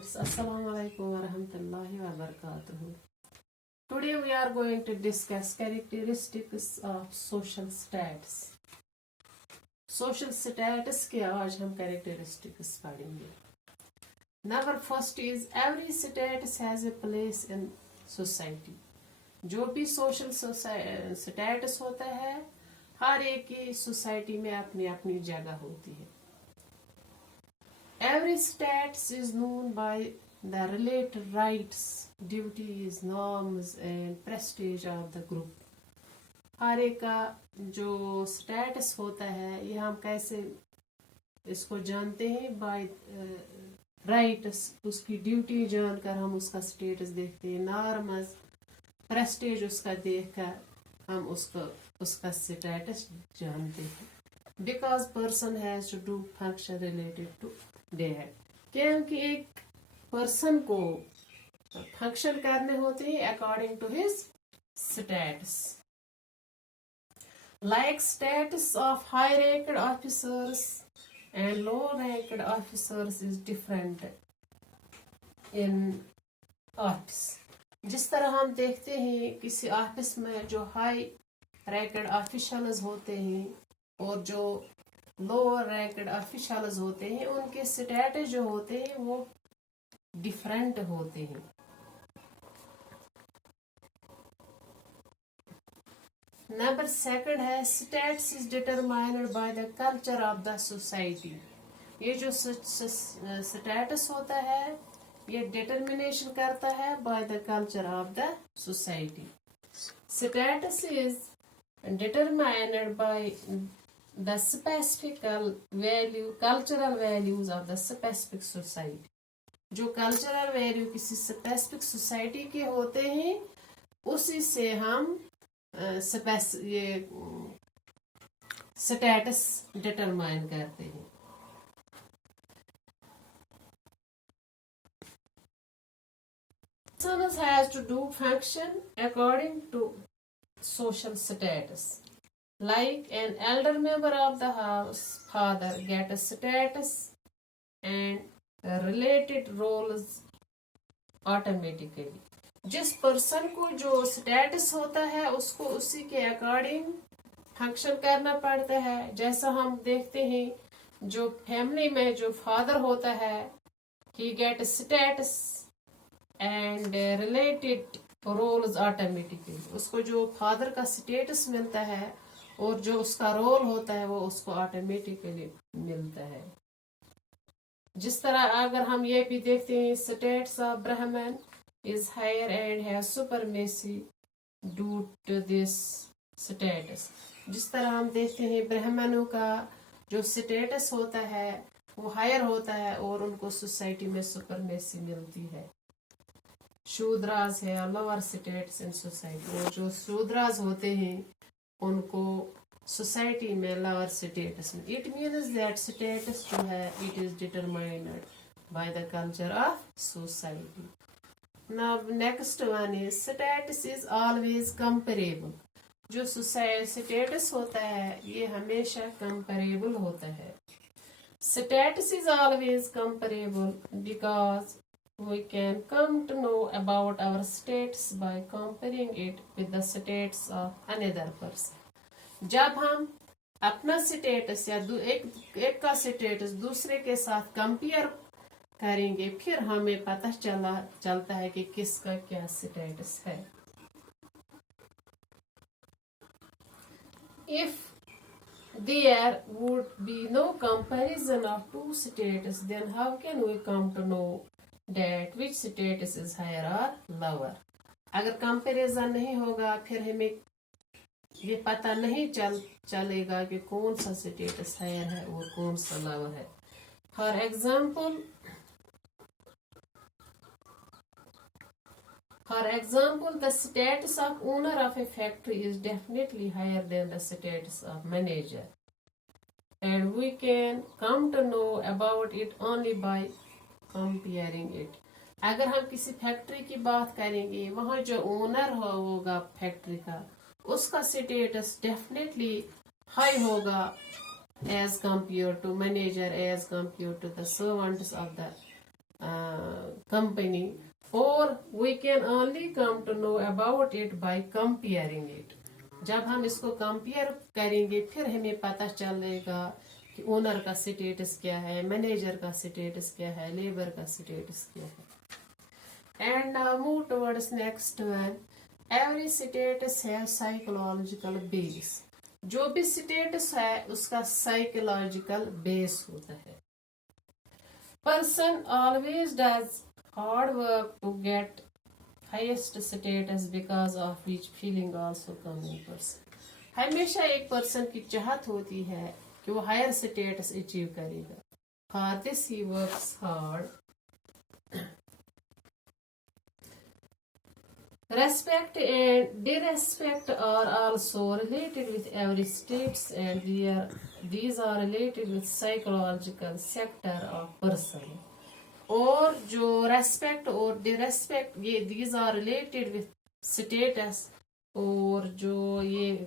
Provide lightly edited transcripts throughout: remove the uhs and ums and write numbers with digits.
students, Assalamu alaikum wa rahmatullahi wa barakatuh. Today we are going to discuss characteristics of social status. Social status के आज हम characteristics पढ़ेंगे. Number first is every status has a place in society. जो भी social status होता है हर एक की सोसाइटी में अपनी अपनी जगह होती है. Every status is known by the related rights, duties, norms and prestige of the group. हर एक का जो स्टेटस होता है ये हम कैसे इसको जानते हैं बाय राइट्स, उसकी ड्यूटी जानकर हम उसका स्टेटस देखते हैं, नॉर्म्स प्रेस्टीज उसका देखकर हम उसका स्टेटस जानते हैं. Because person has to do function related to date, क्योंकि एक पर्सन को फंक्शन करने होते हैं according to his status. Like status of high ranked officers and low ranked officers is different in office. जिस तरह हम देखते हैं किसी ऑफिस में जो हाई रैंक्ड ऑफिशियल्स होते हैं और जो लोअर रैंक्ड ऑफिशियल्स होते हैं उनके स्टेटस जो होते हैं वो डिफरेंट होते हैं. नंबर सेकंड है status is determined by the culture of the society. ये जो स्टेटस होता है ये डिटर्मिनेशन करता है by the culture of the society. Status is determined by the specific cultural values of the specific society. जो cultural value किसी specific society के होते हैं उसी से हम ये स्टेटस डिटरमाइन करते हैं. Persons has to do function according to social status. Like an elder member of the house, father get a status and related roles automatically. जिस पर्सन को जो स्टेटस होता है उसको उसी के अकॉर्डिंग फंक्शन करना पड़ता है. जैसा हम देखते हैं जो फैमिली में जो फादर होता है he get status and related roles automatically. उसको जो फादर का स्टेटस मिलता है और जो उसका रोल होता है वो उसको ऑटोमेटिकली मिलता है. जिस तरह अगर हम ये भी देखते हैं status of Brahmin is higher and has supremacy due to this status. जिस तरह हम देखते हैं ब्राह्मणों का जो स्टेटस होता है वो हायर होता है और उनको सोसाइटी में सुपरमेसी मिलती है. शूद्रास है लोअर स्टेटस इन सोसाइटी, और जो शूद्रास होते हैं उनको सोसाइटी में लोअर स्टेटस में. इट मीन्स दैट स्टेटस जो है it is determined by the culture of society. Now next one is status is always comparable. जो स्टेटस होता है ये हमेशा कंपेरेबल होता है. Status is always comparable because we can come to know about our status by comparing it with the status of another person. जब हम अपना स्टेटस या एक का स्टेटस दूसरे के साथ कंपेयर करेंगे फिर हमें पता चलता है कि किसका क्या स्टेटस है. If there would be no comparison of two status, then how can we come to know that which status is higher or lower? अगर कंपैरिजन नहीं होगा फिर हमें ये पता नहीं चलेगा कि कौन सा स्टेटस हायर है और कौन सा लोअर है. For example the status of owner of a factory is definitely higher than the status of manager and we can come to know about it only by comparing it. अगर हम किसी factory की बात करेंगे वहाँ जो owner होगा factory का उसका स्टेटस डेफिनेटली हाई होगा as compared to manager, as compared to the servants of the company, or we can only come to know about it by comparing it. जब हम इसको कंपेयर करेंगे फिर हमें पता चलेगा कि ओनर का स्टेटस क्या है, मैनेजर का स्टेटस क्या है, लेबर का स्टेटस क्या है. And move towards next one. Every status has psychological base. जो भी स्टेटस है उसका साइकोलॉजिकल बेस होता है. Person always does hard work to get highest status because of which feeling also come in person. हमेशा एक पर्सन की चाहत होती है कि वो हायर स्टेटस अचीव करेगा. For this he works hard. Respect and disrespect are also related with every states, and these are related with psychological sector of person. और जो रेस्पेक्ट और डिरेस्पेक्ट ये these are related with status, और जो ये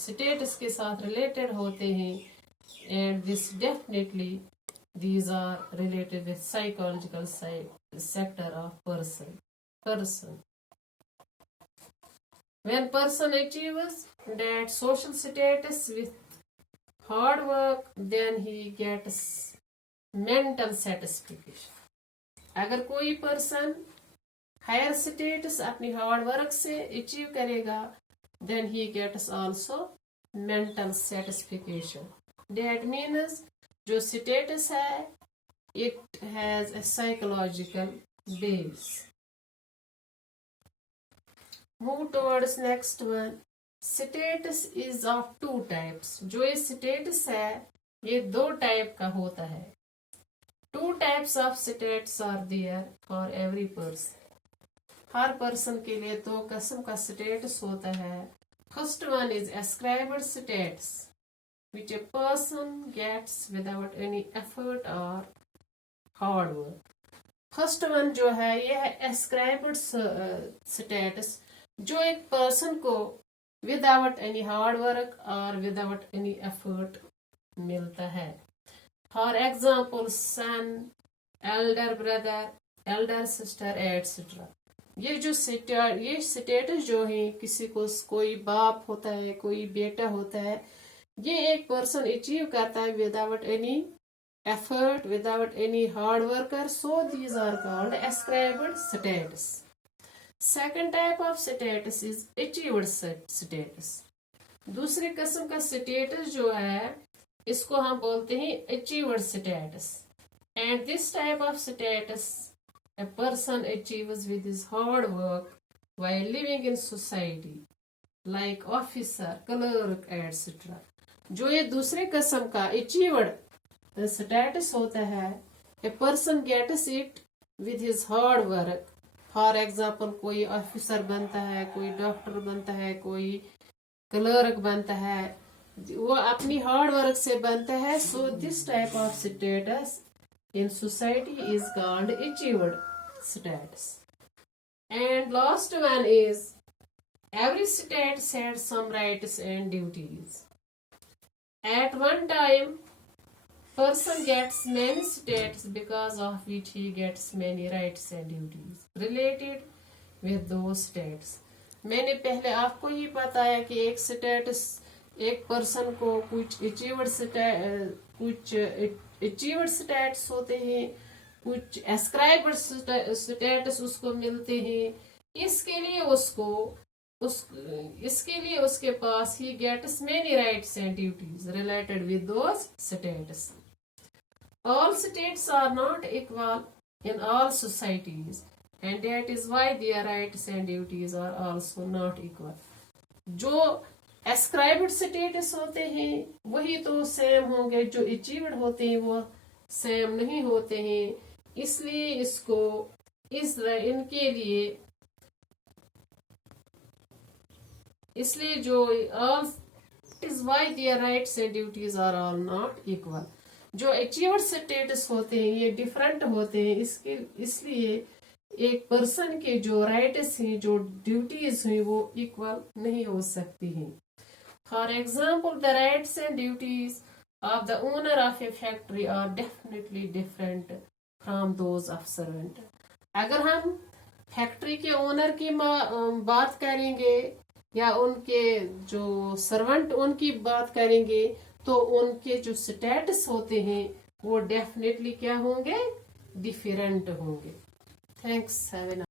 status के साथ रिलेटेड होते हैं, and this definitely these are related with psychological sector of person. When person achieves that social status with hard work, then he gets mental satisfaction. अगर कोई person higher status अपनी हार्ड वर्क से achieve करेगा, then he gets also mental satisfaction. That means जो status है it has a psychological base. Move towards next one. Status is of two types. जो ये status है ये दो टाइप का होता है. Two types of status are there for every person. Her person के लिए दो किस्म का स्टेटस होता है. First one is ascribed status, which a person gets without any effort or hard work. First one जो है ये है ascribed status, जो एक पर्सन को विदाउट एनी हार्ड वर्क और विदाउट एनी एफर्ट मिलता है. For example son, elder brother, elder sister etcetera. ये स्टेटस जो है किसी को कोई बाप होता है, कोई बेटा होता है, ये एक पर्सन अचीव करता है without any effort, without any hard worker. So these are called ascribed status. Second type of status is achieved status. दूसरे किस्म का स्टेटस जो है इसको हम बोलते हैं achieved status. And this type of status a person achieves with his hard work while living in society, like officer, clerk, etc. जो ये दूसरे किस्म का अचीव्ड स्टेटस होता है, a person gets it with his hard work. For example कोई officer बनता है, कोई डॉक्टर बनता है, कोई क्लर्क बनता है, वो अपनी हार्ड वर्क से बनता है. So this type of status in society is called achieved status. And last one is every status had some rights and duties. At one time person gets many states because of which he gets many rights and duties related with those states. मैंने पहले आपको ही बताया कि एक status एक person को कुछ achieved status होते हैं, कुछ एस्क्राइब्ड स्टेटस उसको मिलते हैं. इसके लिए उसके पास he gets many rights and duties related with those status. All states are not equal in all societies, and that is why their rights and duties are also not equal. जो ascribed status होते हैं वही तो same होंगे, जो achieved होते हैं वो सेम नहीं होते हैं. इसलिए इसलिए जो all it is why their rights and duties are all not equal. जो अचीव्ड स्टेटस होते हैं ये डिफरेंट होते हैं. इसलिए एक पर्सन के जो राइट्स हैं, जो ड्यूटीज हैं, वो इक्वल नहीं हो सकती हैं. For example the rights and duties of the owner of a factory are definitely different from those of servant. अगर हम फैक्ट्री के ओनर की बात करेंगे या उनके जो सर्वेंट उनकी बात करेंगे तो उनके जो स्टेटस होते हैं वो डेफिनेटली क्या होंगे, डिफरेंट होंगे। थैंक्स। Have a